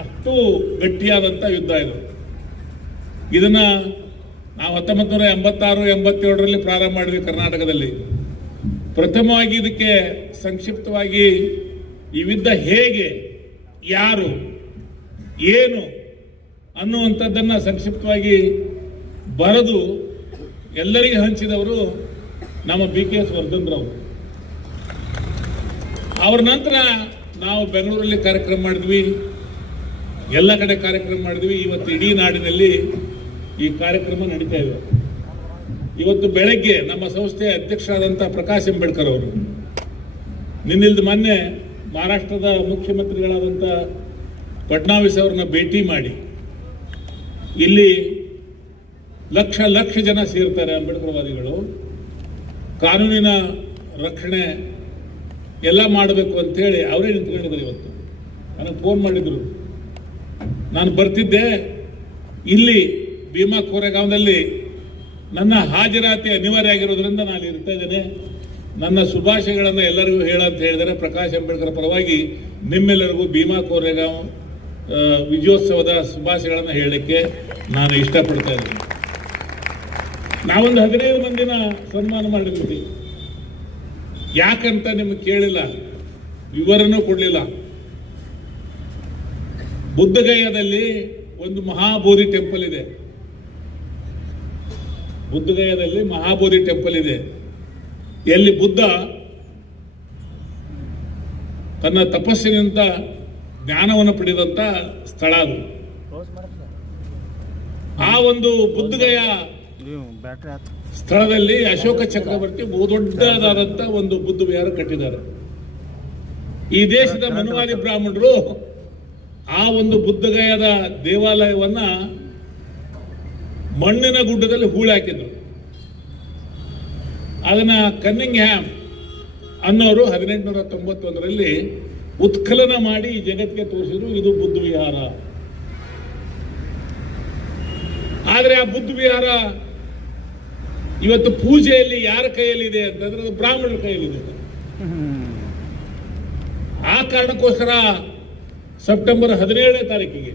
ಅಷ್ಟು ಗಟ್ಟಿಯಾದಂಥ ಯುದ್ಧ ಇದು. ಇದನ್ನ ನಾವು 1986-87ರಲ್ಲಿ ಪ್ರಾರಂಭ ಮಾಡಿದ್ವಿ ಕರ್ನಾಟಕದಲ್ಲಿ. ಪ್ರಥಮವಾಗಿ ಇದಕ್ಕೆ ಸಂಕ್ಷಿಪ್ತವಾಗಿ ಈ ಯುದ್ಧ ಹೇಗೆ, ಯಾರು, ಏನು ಅನ್ನುವಂಥದ್ದನ್ನು ಸಂಕ್ಷಿಪ್ತವಾಗಿ ಬರೆದು ಎಲ್ಲರಿಗೆ ಹಂಚಿದವರು ನಮ್ಮ BKS ವರ್ಧನ್ರವರು. ಅವರ ನಂತರ ನಾವು ಬೆಂಗಳೂರಲ್ಲಿ ಕಾರ್ಯಕ್ರಮ ಮಾಡಿದ್ವಿ, ಎಲ್ಲ ಕಡೆ ಕಾರ್ಯಕ್ರಮ ಮಾಡಿದ್ವಿ. ಇವತ್ತು ಇಡೀ ನಾಡಿನಲ್ಲಿ ಈ ಕಾರ್ಯಕ್ರಮ ನಡೀತಾ ಇದೆ. ಇವತ್ತು ಬೆಳಗ್ಗೆ ನಮ್ಮ ಸಂಸ್ಥೆಯ ಅಧ್ಯಕ್ಷರಾದಂಥ ಪ್ರಕಾಶ್ ಅಂಬೇಡ್ಕರ್ ಅವರು ನಿನ್ನಿಲ್ದ ಮೊನ್ನೆ ಮಹಾರಾಷ್ಟ್ರದ ಮುಖ್ಯಮಂತ್ರಿಗಳಾದಂಥ ಫಡ್ನವೀಸ್ ಅವರನ್ನ ಭೇಟಿ ಮಾಡಿ, ಇಲ್ಲಿ ಲಕ್ಷ ಜನ ಸೇರ್ತಾರೆ ಅಂಬೇಡ್ಕರ್ವಾದಿಗಳು, ಕಾನೂನಿನ ರಕ್ಷಣೆ ಎಲ್ಲ ಮಾಡಬೇಕು ಅಂತೇಳಿ ಅವರೇ ನಿಂತ್ಕೊಂಡಿದ್ದಾರೆ. ಇವತ್ತು ನನಗೆ ಫೋನ್ ಮಾಡಿದ್ರು, ನಾನು ಬರ್ತಿದ್ದೆ, ಇಲ್ಲಿ ಭೀಮಾ ಕೋರೆಗಾಂವ್ನಲ್ಲಿ ನನ್ನ ಹಾಜರಾತಿ ಅನಿವಾರ್ಯ ಆಗಿರೋದ್ರಿಂದ ನಾನು ಇರ್ತಾ ಇದ್ದೇನೆ, ನನ್ನ ಶುಭಾಶಯಗಳನ್ನು ಎಲ್ಲರಿಗೂ ಹೇಳಂತ ಹೇಳಿದರೆ ಪ್ರಕಾಶ್ ಅಂಬೇಡ್ಕರ್ ಪರವಾಗಿ ನಿಮ್ಮೆಲ್ಲರಿಗೂ ಭೀಮಾ ಕೋರೆಗಾಂವ್ ವಿಜಯೋತ್ಸವದ ಶುಭಾಶಯಗಳನ್ನು ಹೇಳಲಿಕ್ಕೆ ನಾನು ಇಷ್ಟಪಡ್ತಾ ಇದ್ದೀನಿ. ನಾವೊಂದು 15 ಮಂದಿನ ಸನ್ಮಾನ ಮಾಡಿದ್ವಿ. ಯಾಕಂತ ನಿಮ್ಗೆ ಕೇಳಿಲ್ಲ, ವಿವರನೂ ಕೊಡಲಿಲ್ಲ. ಬುದ್ಧಗಯಾದಲ್ಲಿ ಒಂದು ಮಹಾಬೋಧಿ ಟೆಂಪಲ್ ಇದೆ. ಬುದ್ಧಗಯಾದಲ್ಲಿ ಮಹಾಬೋಧಿ ಟೆಂಪಲ್ ಇದೆ, ಎಲ್ಲಿ ಬುದ್ಧ ತನ್ನ ತಪಸ್ಸಿನಿಂದ ಜ್ಞಾನವನ್ನು ಪಡೆದಂತ ಸ್ಥಳ ಅದು. ಆ ಒಂದು ಬುದ್ಧಗಯ ಸ್ಥಳದಲ್ಲಿ ಅಶೋಕ ಚಕ್ರವರ್ತಿ ಬಹುದೊಡ್ಡದಾದಂತ ಒಂದು ಬುದ್ಧ ವಿಹಾರ ಕಟ್ಟಿದ್ದಾರೆ. ಈ ದೇಶದ ಮನುವಾದಿ ಬ್ರಾಹ್ಮಣರು ಆ ಒಂದು ಬುದ್ಧಗಯದ ದೇವಾಲಯವನ್ನ ಮಣ್ಣಿನ ಗುಡ್ಡದಲ್ಲಿ ಹೂಳಾಕಿದ್ರು. ಅದನ್ನ ಕನ್ನಿಂಗ್ಹ್ಯಾಮ್ ಅನ್ನೋರು 1891ರಲ್ಲಿ ಉತ್ಖನನ ಮಾಡಿ ಈ ಜಗತ್ತಿಗೆ ತೋರಿಸಿದ್ರು, ಇದು ಬುದ್ಧ ವಿಹಾರ. ಆದರೆ ಆ ಬುದ್ಧ ವಿಹಾರ ಇವತ್ತು ಪೂಜೆಯಲ್ಲಿ ಯಾರ ಕೈಯಲ್ಲಿದೆ ಅಂತಂದ್ರೆ ಅದು ಬ್ರಾಹ್ಮಣರ ಕೈಯಲ್ಲಿದೆ. ಆ ಕಾರಣಕ್ಕೋಸ್ಕರ ಸೆಪ್ಟೆಂಬರ್ 17ನೇ ತಾರೀಕಿಗೆ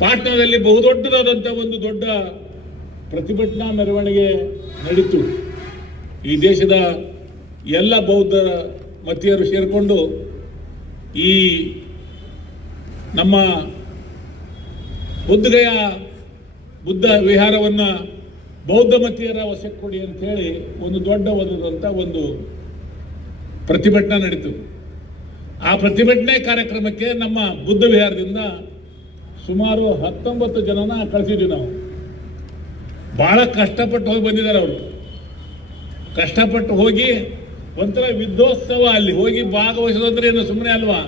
ಪಾಟ್ನಾದಲ್ಲಿ ಬಹುದೊಡ್ಡದಾದಂಥ ಒಂದು ದೊಡ್ಡ ಪ್ರತಿಭಟನಾ ಮೆರವಣಿಗೆ ನಡೀತು. ಈ ದೇಶದ ಎಲ್ಲ ಬೌದ್ಧ ಮತೀಯರು ಸೇರಿಕೊಂಡು ಈ ನಮ್ಮ ಬುದ್ಧಗಯ ಬುದ್ಧ ವಿಹಾರವನ್ನು ಬೌದ್ಧಮತಿಯರ ವಶಕ್ಕೆ ಕೊಡಿ ಅಂತ ಹೇಳಿ ಒಂದು ದೊಡ್ಡವಾದಂಥ ಒಂದು ಪ್ರತಿಭಟನೆ ನಡೀತು. ಆ ಪ್ರತಿಭಟನೆ ಕಾರ್ಯಕ್ರಮಕ್ಕೆ ನಮ್ಮ ಬುದ್ಧ ವಿಹಾರದಿಂದ ಸುಮಾರು 19 ಜನನ ಕಳಿಸಿದ್ವಿ ನಾವು. ಬಹಳ ಕಷ್ಟಪಟ್ಟು ಹೋಗಿ ಬಂದಿದ್ದಾರೆ ಅವರು. ಕಷ್ಟಪಟ್ಟು ಹೋಗಿ ಒಂಥರ ವಿದ್ಯೋತ್ಸವ, ಅಲ್ಲಿ ಹೋಗಿ ಭಾಗವಹಿಸೋದಂದ್ರೆ ಏನು ಸುಮ್ಮನೆ ಅಲ್ವಾ,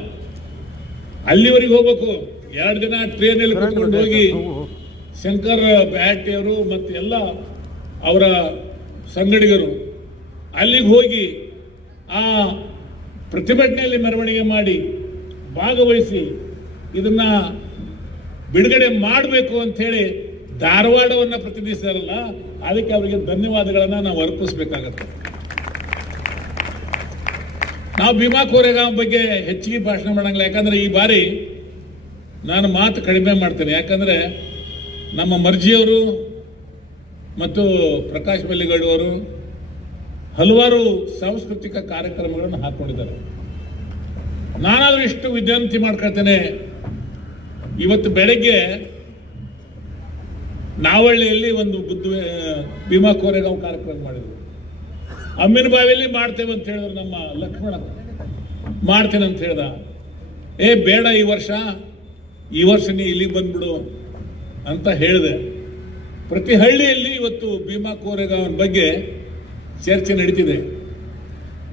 ಅಲ್ಲಿವರೆಗೆ ಹೋಗ್ಬೇಕು. 2 ದಿನ ಟ್ರೇನಲ್ಲಿ ಕುತ್ಕೊಂಡು ಹೋಗಿ ಶಂಕರ್ ಬ್ಯಾಟಿಯವರು ಮತ್ತು ಎಲ್ಲ ಅವರ ಸಂಗಡಿಗರು ಅಲ್ಲಿಗೆ ಹೋಗಿ ಆ ಪ್ರತಿಭಟನೆಯಲ್ಲಿ ಮೆರವಣಿಗೆ ಮಾಡಿ ಭಾಗವಹಿಸಿ ಇದನ್ನ ಬಿಡುಗಡೆ ಮಾಡಬೇಕು ಅಂತ ಹೇಳಿ ಧಾರವಾಡವನ್ನು ಪ್ರತಿನಿಧಿಸಿದಾರಲ್ಲ, ಅದಕ್ಕೆ ಅವರಿಗೆ ಧನ್ಯವಾದಗಳನ್ನು ನಾವು ಅರ್ಪಿಸಬೇಕಾಗತ್ತೆ. ನಾವು ಭೀಮಾ ಕೋರೆಗಾಂವ್ ಬಗ್ಗೆ ಹೆಚ್ಚಿಗೆ ಭಾಷಣ ಮಾಡಂಗಿಲ್ಲ, ಯಾಕಂದ್ರೆ ಈ ಬಾರಿ ನಾನು ಮಾತು ಕಡಿಮೆ ಮಾಡ್ತೇನೆ. ಯಾಕಂದ್ರೆ ನಮ್ಮ ಮರ್ಜಿಯವರು ಮತ್ತು ಪ್ರಕಾಶ್ ಬಲ್ಲಿಗೌಡ ಅವರು ಹಲವಾರು ಸಾಂಸ್ಕೃತಿಕ ಕಾರ್ಯಕ್ರಮಗಳನ್ನು ಹಾಕೊಂಡಿದ್ದಾರೆ. ನಾನಾದ್ರೂ ಇಷ್ಟು ವಿನಂತಿ ಮಾಡ್ಕೊಳ್ತೇನೆ. ಇವತ್ತು ಬೆಳಗ್ಗೆ ನಾವಳ್ಳಿಯಲ್ಲಿ ಒಂದು ಭೀಮಾ ಕೋರೆಗಾಂವ್ ಕಾರ್ಯಕ್ರಮ ಮಾಡಿದ್ರು. ಅಮ್ಮಿನ ಬಾವಿಯಲ್ಲಿ ಮಾಡ್ತೇವೆ ಅಂತ ಹೇಳಿದ್ರು. ನಮ್ಮ ಲಕ್ಷ್ಮಣ ಮಾಡ್ತೇನೆ ಅಂತ ಹೇಳ್ದ. ಬೇಡ, ಈ ವರ್ಷ ನೀ ಇಲ್ಲಿಗೆ ಬಂದ್ಬಿಡು ಅಂತ ಹೇಳಿದೆ. ಪ್ರತಿ ಹಳ್ಳಿಯಲ್ಲಿ ಇವತ್ತು ಭೀಮಾ ಕೋರೆಗಾಂವ್ ಬಗ್ಗೆ ಚರ್ಚೆ ನಡೀತಿದೆ.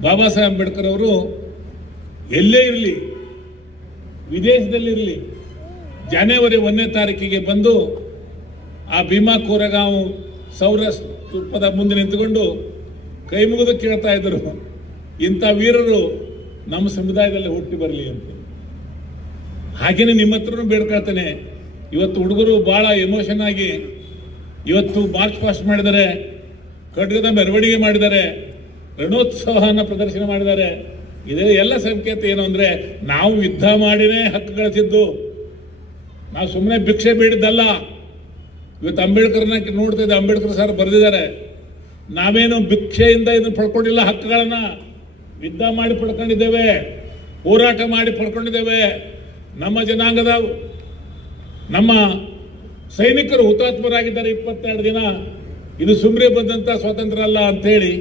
ಬಾಬಾ ಸಾಹೇಬ್ ಅಂಬೇಡ್ಕರ್ ಅವರು ಎಲ್ಲೇ ಇರಲಿ, ವಿದೇಶದಲ್ಲಿರಲಿ, ಜನವರಿ 1ನೇ ತಾರೀಕಿಗೆ ಬಂದು ಆ ಭೀಮಾ ಕೋರೆಗಾಂವ್ ಸೌರ ಸ್ತೂಪದ ಮುಂದೆ ನಿಂತುಕೊಂಡು ಕೈ ಮುಗಿದು ಕೇಳ್ತಾ ಇದ್ರು, ಇಂಥ ವೀರರು ನಮ್ಮ ಸಮುದಾಯದಲ್ಲಿ ಹುಟ್ಟಿ ಬರಲಿ ಅಂತ. ಹಾಗೇನೆ ನಿಮ್ಮ ಹತ್ರನೂ ಬೇಡ್ಕೊಳ್ತೇನೆ. ಇವತ್ತು ಹುಡುಗರು ಬಹಳ ಎಮೋಷನ್ ಆಗಿ ಇವತ್ತು ಮಾರ್ಚ್ ಪಾಸ್ಟ್ ಮಾಡಿದ್ದಾರೆ, ಖಡ್ಗದ ಮೆರವಣಿಗೆ ಮಾಡಿದ್ದಾರೆ, ರಣೋತ್ಸವನ ಪ್ರದರ್ಶನ ಮಾಡಿದ್ದಾರೆ. ಇದೇ ಎಲ್ಲ ಸಂಕೇತ ಏನು ಅಂದ್ರೆ ನಾವು ಯುದ್ಧ ಮಾಡಿನೇ ಹಕ್ಕು ಗಳಿಸಿದ್ದು, ನಾವು ಸುಮ್ಮನೆ ಭಿಕ್ಷೆ ಬೇಡಿದ್ದಲ್ಲ. ಇವತ್ತು ಅಂಬೇಡ್ಕರ್ನ ನೋಡ್ತಾ ಇದ್ದೆ, ಅಂಬೇಡ್ಕರ್ ಸರ್ ಬರೆದಿದ್ದಾರೆ, ನಾವೇನು ಭಿಕ್ಷೆಯಿಂದ ಇದನ್ನು ಪಡ್ಕೊಂಡಿಲ್ಲ, ಹಕ್ಕುಗಳನ್ನ ಯುದ್ಧ ಮಾಡಿ ಪಡ್ಕೊಂಡಿದ್ದೇವೆ, ಹೋರಾಟ ಮಾಡಿ ಪಡ್ಕೊಂಡಿದ್ದೇವೆ. ನಮ್ಮ ಜನಾಂಗದ ನಮ್ಮ ಸೈನಿಕರು ಹುತಾತ್ಮರಾಗಿದ್ದಾರೆ 22 ದಿನ. ಇದು ಸುಮ್ಮನೆ ಬಂದಂತ ಸ್ವಾತಂತ್ರ್ಯ ಅಲ್ಲ ಅಂತ ಹೇಳಿ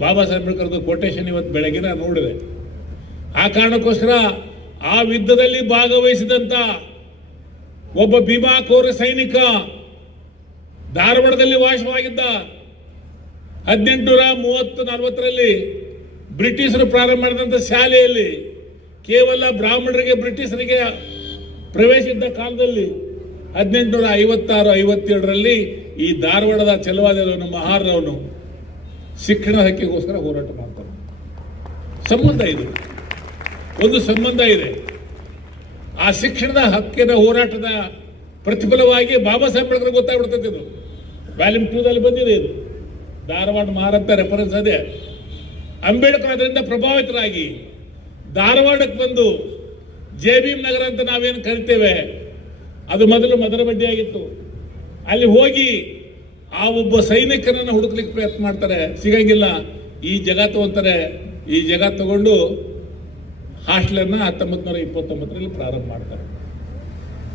ಬಾಬಾ ಸಾಹೇಬ್ ಅಂಬೇಡ್ಕರ್ದು ಕೊಟೇಶನ್ ಇವತ್ತು ಬೆಳಗ್ಗೆ ನೋಡಿದೆ. ಆ ಕಾರಣಕ್ಕೋಸ್ಕರ ಆ ಯುದ್ಧದಲ್ಲಿ ಭಾಗವಹಿಸಿದಂತ ಒಬ್ಬ ಭೀಮಾ ಕೋರೆ ಸೈನಿಕ ಧಾರವಾಡದಲ್ಲಿ ವಾಸವಾಗಿದ್ದ 1830-40ರಲ್ಲಿ ಬ್ರಿಟಿಷರು ಪ್ರಾರಂಭ ಮಾಡಿದಂಥ ಶಾಲೆಯಲ್ಲಿ ಕೇವಲ ಬ್ರಾಹ್ಮಣರಿಗೆ ಬ್ರಿಟಿಷರಿಗೆ ಪ್ರವೇಶ ಇದ್ದ ಕಾಲದಲ್ಲಿ 1856-57ರಲ್ಲಿ ಈ ಧಾರವಾಡದ ಛಲವಾದಿಯವನು ಮಹಾರವನು ಶಿಕ್ಷಣ ಹಕ್ಕಿಗೋಸ್ಕರ ಹೋರಾಟ ಮಾಡ್ತಾರೆ. ಸಂಬಂಧ ಇದೆ, ಒಂದು ಸಂಬಂಧ ಇದೆ. ಆ ಶಿಕ್ಷಣದ ಹಕ್ಕಿನ ಹೋರಾಟದ ಪ್ರತಿಫಲವಾಗಿ ಬಾಬಾ ಸಾಹೇಬ್ ಅಂಬೇಡ್ಕರ್ ಗೊತ್ತಾಗ್ಬಿಡ್ತದೆ. ಇದು ವ್ಯಾಲ್ಯೂಮ್ 2ದಲ್ಲಿ ಬಂದಿದೆ. ಇದು ಧಾರವಾಡ ಮಹಾರಥ ರೆಫರೆನ್ಸ್ ಅದೇ. ಅಂಬೇಡ್ಕರ್ ಅದರಿಂದ ಪ್ರಭಾವಿತರಾಗಿ ಧಾರವಾಡಕ್ಕೆ ಬಂದು ಜೆ.ಬಿ.ಎಂ. ನಗರ ಅಂತ ನಾವೇನು ಕರಿತೇವೆ, ಅದು ಮೊದಲು ಮದರಬಡ್ಡಿಯಾಗಿತ್ತು. ಅಲ್ಲಿ ಹೋಗಿ ಆ ಒಬ್ಬ ಸೈನಿಕನನ್ನು ಹುಡುಕ್ಲಿಕ್ಕೆ ಪ್ರಯತ್ನ ಮಾಡ್ತಾರೆ, ಸಿಗಂಗಿಲ್ಲ. ಈ ಜಾಗ ತಗೊಂತಾರೆ. ಈ ಜಾಗ ತಗೊಂಡು ಹಾಸ್ಟೆಲನ್ನು 1929ರಲ್ಲಿ ಪ್ರಾರಂಭ ಮಾಡ್ತಾರೆ.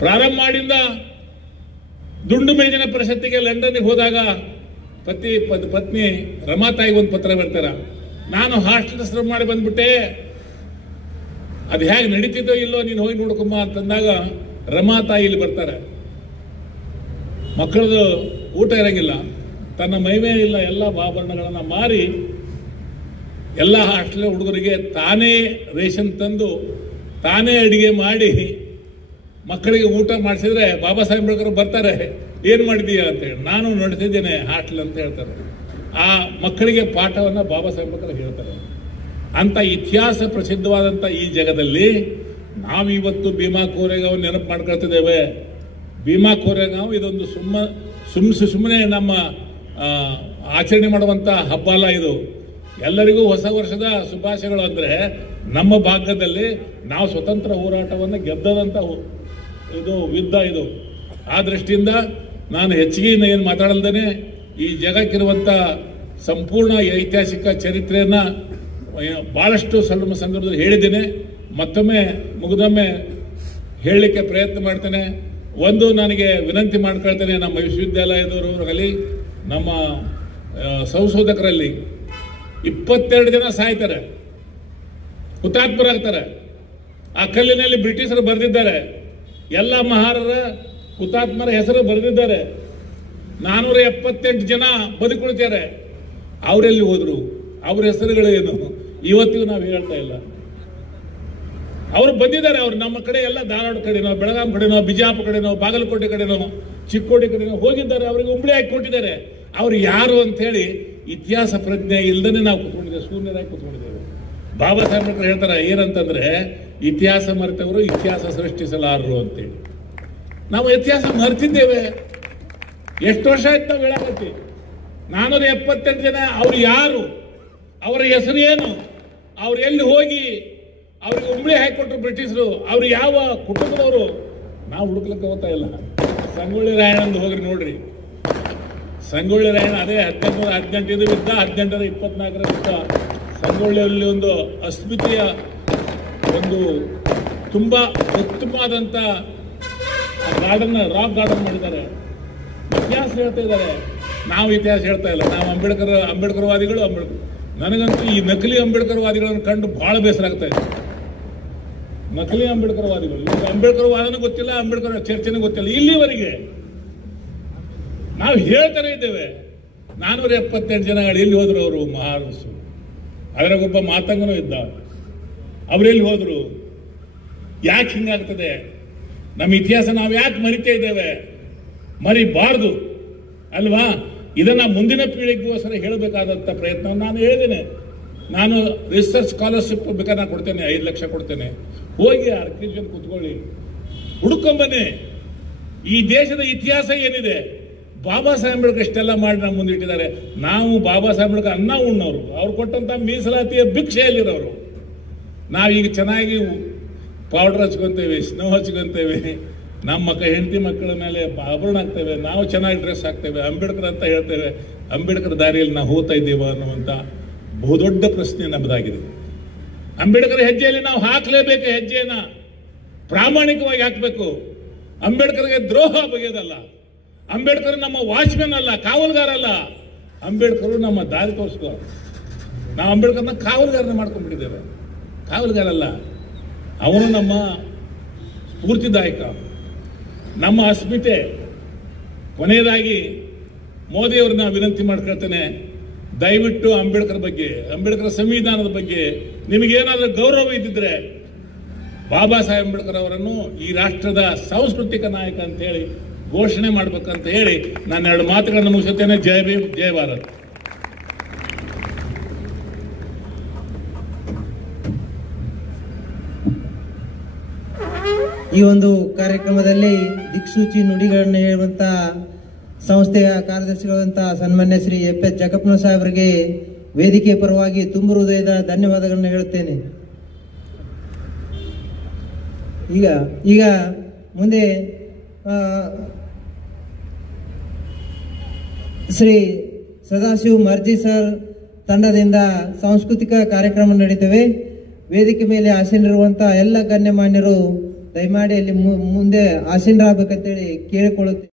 ಪ್ರಾರಂಭ ಮಾಡಿಂದ ದುಂಡು ಮೇಜಿನ ಪರಿಷತ್ತಿಗೆ ಲಂಡನ್ಗೆ ಹೋದಾಗ ಪತ್ನಿ ರಮಾತಾಯಿಗೆ ಒಂದು ಪತ್ರ ಬರ್ತಾರ, ನಾನು ಹಾಸ್ಟೆಲ್ ಶ್ರಮ ಮಾಡಿ ಬಂದ್ಬಿಟ್ಟೆ, ಅದು ಹೇಗೆ ನಡೀತಿದ್ದೋ ಇಲ್ಲೋ ನೀನು ಹೋಗಿ ನೋಡ್ಕೊಂಬ ಅಂತಂದಾಗ ರಮಾತಾಯಿ ಇಲ್ಲಿ ಬರ್ತಾರೆ. ಮಕ್ಕಳದು ಊಟ ಇರಂಗಿಲ್ಲ, ತನ್ನ ಮೈಮೇ ಇಲ್ಲ, ಎಲ್ಲ ಆಭರಣಗಳನ್ನ ಮಾರಿ ಎಲ್ಲ ಹಾಸ್ಟೆಲ್ ಹುಡುಗರಿಗೆ ತಾನೇ ರೇಷನ್ ತಂದು ತಾನೇ ಅಡಿಗೆ ಮಾಡಿ ಮಕ್ಕಳಿಗೆ ಊಟ ಮಾಡಿಸಿದ್ರೆ ಬಾಬಾ ಸಾಹೇಬ್ ಅಂಬೇಡ್ಕರ್ ಬರ್ತಾರೆ, ಏನ್ ಮಾಡಿದೀಯ ಅಂತ ಹೇಳಿ. ನಾನು ನಡೆಸಿದ್ದೇನೆ ಹಾಸ್ಟೆಲ್ ಅಂತ ಹೇಳ್ತಾರೆ. ಆ ಮಕ್ಕಳಿಗೆ ಪಾಠವನ್ನ ಬಾಬಾ ಸಾಹೇಬ್ ಅಂಬೇಡ್ಕರ್ ಹೇಳ್ತಾರೆ. ಅಂತ ಇತಿಹಾಸ ಪ್ರಸಿದ್ಧವಾದಂಥ ಈ ಜಗದಲ್ಲಿ ನಾವಿವತ್ತು ಭೀಮಾ ಕೋರೆಗಾಂವ್ ನೆನಪು ಮಾಡ್ಕೊಳ್ತಿದ್ದೇವೆ. ಭೀಮಾ ಕೋರೆಗಾಂವ್ ಇದೊಂದು ಸುಮ್ಮನೆ ನಮ್ಮ ಆಚರಣೆ ಮಾಡುವಂತ ಹಬ್ಬ ಅಲ್ಲ. ಇದು ಎಲ್ಲರಿಗೂ ಹೊಸ ವರ್ಷದ ಶುಭಾಶಯಗಳು. ಅಂದ್ರೆ ನಮ್ಮ ಭಾಗದಲ್ಲಿ ನಾವು ಸ್ವತಂತ್ರ ಹೋರಾಟವನ್ನು ಗೆದ್ದದಂತ ಇದು ಯುದ್ಧ ಇದು. ಆ ದೃಷ್ಟಿಯಿಂದ ನಾನು ಹೆಚ್ಚಿಗೆ ಏನು ಮಾತಾಡಲ್ದೇನೆ ಈ ಜಗಕ್ಕಿರುವಂತ ಸಂಪೂರ್ಣ ಐತಿಹಾಸಿಕ ಚರಿತ್ರೆಯನ್ನ ಬಹಳಷ್ಟು ಸಂದರ್ಭದಲ್ಲಿ ಹೇಳಿದ್ದೇನೆ. ಮತ್ತೊಮ್ಮೆ ಮುಗಿದೊಮ್ಮೆ ಹೇಳಲಿಕ್ಕೆ ಪ್ರಯತ್ನ ಮಾಡ್ತೇನೆ. ಒಂದು ನನಗೆ ವಿನಂತಿ ಮಾಡ್ಕೊಳ್ತೇನೆ, ನಮ್ಮ ವಿಶ್ವವಿದ್ಯಾಲಯದವರಾಗಲಿ ನಮ್ಮ ಸಂಶೋಧಕರಲ್ಲಿ 22 ಜನ ಸಾಯ್ತಾರೆ, ಹುತಾತ್ಮರಾಗ್ತಾರೆ. ಆ ಕಲ್ಲಿನಲ್ಲಿ ಬ್ರಿಟಿಷರು ಬರೆದಿದ್ದಾರೆ, ಎಲ್ಲ ಮಹಾರರ ಹುತಾತ್ಮರ ಹೆಸರು ಬರೆದಿದ್ದಾರೆ. 478 ಜನ ಬದುಕುಳಿತಾರೆ. ಅವರೆಲ್ಲಿ ಹೋದ್ರು? ಅವ್ರ ಹೆಸರುಗಳು ಏನು ಇವತ್ತಿಗೂ ನಾವು ಹೇಳ್ತಾ ಇಲ್ಲ. ಅವರು ಬಂದಿದ್ದಾರೆ. ಅವ್ರು ನಮ್ಮ ಕಡೆ ಎಲ್ಲ ಧಾರವಾಡ ಕಡೆನೋ, ಬೆಳಗಾಂ ಕಡೆನೋ, ಬಿಜಾಪುರ ಕಡೆನೋ, ಬಾಗಲಕೋಟೆ ಕಡೆನೋ, ಚಿಕ್ಕೋಡಿ ಕಡೆನೋ ಹೋಗಿದ್ದಾರೆ. ಅವರಿಗೆ ಉಂಬಳಿ ಹಾಕಿ ಕೊಟ್ಟಿದ್ದಾರೆ. ಅವ್ರು ಯಾರು ಅಂತ ಹೇಳಿ ಇತಿಹಾಸ ಪ್ರಜ್ಞೆ ಇಲ್ದೇ ನಾವು ಕುತ್ಕೊಂಡಿದ್ದೇವೆ, ಶೂನ್ಯರಾಗಿ ಕುತ್ಕೊಂಡಿದ್ದೇವೆ. ಬಾಬಾ ಸಾಹೇಬ್ ಅಂಬೇಡ್ಕರ್ ಹೇಳ್ತಾರೆ ಏನಂತಂದ್ರೆ, ಇತಿಹಾಸ ಮರೆತವರು ಇತಿಹಾಸ ಸೃಷ್ಟಿಸಲಾರರು ಅಂತೇಳಿ. ನಾವು ಇತಿಹಾಸ ಮರೆತಿದ್ದೇವೆ. ಎಷ್ಟು ವರ್ಷ ಆಯ್ತು ನಾವು ಹೇಳಕತ್ತಿ? 478 ಜನ. ಅವ್ರು ಯಾರು? ಅವರ ಹೆಸರು ಏನು? ಅವ್ರು ಎಲ್ಲಿ ಹೋಗಿ ಅವ್ರಿಗೆ ಉಂಬಳಿ ಹಾಕಿಕೊಟ್ರು ಬ್ರಿಟಿಷರು? ಅವ್ರು ಯಾವ ಕುಟುಂಬದವರು? ನಾವು ಹುಡುಕ್ಲಿಕ್ಕೆ ಹೋಗ್ತಾ ಇಲ್ಲ. ಸಂಗೊಳ್ಳಿ ರಾಯಣ್ಣಂದು ಹೋಗ್ರಿ ನೋಡ್ರಿ. ಸಂಗೊಳ್ಳಿ ರಾಯಣ್ಣ ಅದೇ 1818 ಯುದ್ಧ, 1824 ಯುದ್ಧ. ಸಂಗೊಳ್ಳಿಯಲ್ಲಿ ಒಂದು ಅಸ್ಮಿತೆಯ ಒಂದು ತುಂಬಾ ಉತ್ತಮವಾದಂತ ಗಾರ್ಡನ್, ರಾಕ್ ಗಾರ್ಡನ್ ಮಾಡಿದ್ದಾರೆ. ಇತಿಹಾಸ ಹೇಳ್ತಾ ಇದ್ದಾರೆ. ನಾವು ಇತಿಹಾಸ ಹೇಳ್ತಾ ಇಲ್ಲ. ನಾವು ಅಂಬೇಡ್ಕರ್ವಾದಿಗಳು. ನನಗಂತೂ ಈ ನಕಲಿ ಅಂಬೇಡ್ಕರ್ವಾದಿಗಳನ್ನು ಕಂಡು ಬಹಳ ಬೇಸರ ಆಗ್ತಾ ಇದೆ. ನಕಲಿ ಅಂಬೇಡ್ಕರ್ವಾದಿಗಳು. ಅಂಬೇಡ್ಕರ್ ವಾದನೂ ಗೊತ್ತಿಲ್ಲ, ಅಂಬೇಡ್ಕರ್ ಚರ್ಚೆನೂ ಗೊತ್ತಿಲ್ಲ. ಇಲ್ಲಿವರೆಗೆ ನಾವು ಹೇಳ್ತಾನೆ ಇದ್ದೇವೆ. 478 ಜನಗಳು ಎಲ್ಲಿ ಹೋದ್ರು? ಅವರು ಮಹಾರಸು. ಅದರಾಗೊಬ್ಬ ಮಾತಂಗನೂ ಇದ್ದ. ಅವರೆಲ್ಲಿ ಹೋದ್ರು? ಯಾಕೆ ಹಿಂಗಾಗ್ತದೆ? ನಮ್ಮ ಇತಿಹಾಸ ನಾವು ಯಾಕೆ ಮರಿತಾ ಇದ್ದೇವೆ? ಮರಿಬಾರ್ದು ಅಲ್ವಾ? ಇದನ್ನ ಮುಂದಿನ ಪೀಳಿಗೆಗೋಸ್ಕರ ಹೇಳಬೇಕಾದಂತ ಪ್ರಯತ್ನವನ್ನು ನಾನು ಹೇಳಿದ್ದೇನೆ. ನಾನು ರಿಸರ್ಚ್ ಸ್ಕಾಲರ್ಶಿಪ್ ಬೇಕಾದ್ರೆ ನಾನು ಕೊಡ್ತೇನೆ, 5 ಲಕ್ಷ ಕೊಡ್ತೇನೆ. ಹೋಗಿ ಆರ್ಕಿಟೆಕ್ಚರ್ ಕೂತ್ಕೊಳ್ಳಿ, ಹುಡುಕೊಂಬನ್ನಿ. ಈ ದೇಶದ ಇತಿಹಾಸ ಏನಿದೆ? ಬಾಬಾ ಸಾಹೇಬ್ ಅಂಬೇಡ್ಕರ್ ಇಷ್ಟೆಲ್ಲ ಮಾಡಿ ನಮ್ಮ ಮುಂದೆ ಇಟ್ಟಿದ್ದಾರೆ. ನಾವು ಬಾಬಾ ಸಾಹೇಬ್ ಅಂಬೇಡ್ಕರ್ ಅನ್ನ ಉಣ್ಣವರು, ಅವ್ರು ಕೊಟ್ಟಂತ ಮೀಸಲಾತಿಯ ಭಿಕ್ಷೆಯಲ್ಲಿರೋರು. ನಾವೀಗ ಚೆನ್ನಾಗಿ ಪೌಡರ್ ಹಚ್ಕೊಂತೇವೆ, ಸ್ನೋ ಹಚ್ಕೊಂತೇವೆ, ನಮ್ಮ ಹೆಂಡತಿ ಮಕ್ಕಳ ಮೇಲೆ ಆಭರಣ ಹಾಕ್ತೇವೆ, ನಾವು ಚೆನ್ನಾಗಿ ಡ್ರೆಸ್ ಹಾಕ್ತೇವೆ, ಅಂಬೇಡ್ಕರ್ ಅಂತ ಹೇಳ್ತೇವೆ. ಅಂಬೇಡ್ಕರ್ ದಾರಿಯಲ್ಲಿ ನಾವು ಹೋಗ್ತಾ ಇದ್ದೀವ ಅನ್ನುವಂಥ ಬಹುದೊಡ್ಡ ಪ್ರಶ್ನೆ ನಮ್ಮದಾಗಿದೆ. ಅಂಬೇಡ್ಕರ್ ಹೆಜ್ಜೆಯಲ್ಲಿ ನಾವು ಹಾಕಲೇಬೇಕು. ಹೆಜ್ಜೆಯನ್ನ ಪ್ರಾಮಾಣಿಕವಾಗಿ ಹಾಕಬೇಕು. ಅಂಬೇಡ್ಕರ್ಗೆ ದ್ರೋಹ ಬಗೆಯೋದಲ್ಲ. ಅಂಬೇಡ್ಕರ್ ನಮ್ಮ ವಾಚ್ಮೆನ್ ಅಲ್ಲ, ಕಾವಲುಗಾರ ಅಲ್ಲ. ಅಂಬೇಡ್ಕರ್ ನಮ್ಮ ದಾರಿ ತೋರಿಸ್ಕೋ. ನಾವು ಅಂಬೇಡ್ಕರ್ನ ಕಾವಲುಗಾರನ ಮಾಡ್ಕೊಂಡ್ಬಿಟ್ಟಿದ್ದೇವೆ. ಕಾವಲುಗಾರ ಅಲ್ಲ, ಅವನು ನಮ್ಮ ಸ್ಫೂರ್ತಿದಾಯಕ, ನಮ್ಮ ಅಸ್ಮಿತೆ. ಕೊನೆಯದಾಗಿ ಮೋದಿಯವ್ರನ್ನ ವಿನಂತಿ ಮಾಡ್ಕೊಳ್ತೇನೆ, ದಯವಿಟ್ಟು ಅಂಬೇಡ್ಕರ್ ಬಗ್ಗೆ, ಅಂಬೇಡ್ಕರ್ ಸಂವಿಧಾನದ ಬಗ್ಗೆ ನಿಮಗೇನಾದ್ರೂ ಗೌರವ ಇದ್ದಿದ್ರೆ ಬಾಬಾ ಸಾಹೇಬ್ ಅಂಬೇಡ್ಕರ್ ಅವರನ್ನು ಈ ರಾಷ್ಟ್ರದ ಸಾಂಸ್ಕೃತಿಕ ನಾಯಕ ಅಂತ ಹೇಳಿ ಘೋಷಣೆ ಮಾಡ್ಬೇಕಂತ ಹೇಳಿ ನಾನು 2 ಮಾತುಗಳನ್ನು ಮುಗಿಸುತ್ತೇನೆ. ಜೈ ಭೀಮ್, ಜೈ ಭಾರತ್. ಈ ಒಂದು ಕಾರ್ಯಕ್ರಮದಲ್ಲಿ ದಿಕ್ಸೂಚಿ ನುಡಿಗಳನ್ನು ಹೇಳುವಂತ ಸಂಸ್ಥೆಯ ಕಾರ್ಯದರ್ಶಿಗಳಂತಹ ಸನ್ಮಾನ್ಯ ಶ್ರೀ ಎಫ್.ಎಸ್. ಜಗಪ್ಪನ ಸಾಹೇಬರಿಗೆ ವೇದಿಕೆ ಪರವಾಗಿ ತುಂಬ ಹೃದಯದ ಧನ್ಯವಾದಗಳನ್ನು ಹೇಳುತ್ತೇನೆ. ಈಗ ಮುಂದೆ ಶ್ರೀ ಸದಾಶಿವ ಮರ್ಜಿ ಸರ್ ತಂಡದಿಂದ ಸಾಂಸ್ಕೃತಿಕ ಕಾರ್ಯಕ್ರಮ ನಡೀತವೆ. ವೇದಿಕೆ ಮೇಲೆ ಆಸೀನರಿರುವಂತಹ ಎಲ್ಲ ಗಣ್ಯಮಾನ್ಯರು ದಯಮಾಡಿ ಅಲ್ಲಿ ಮುಂದೆ ಆಸೀನರಾಗಬೇಕಂತೇಳಿ ಕೇಳಿಕೊಳ್ಳುತ್ತೇವೆ.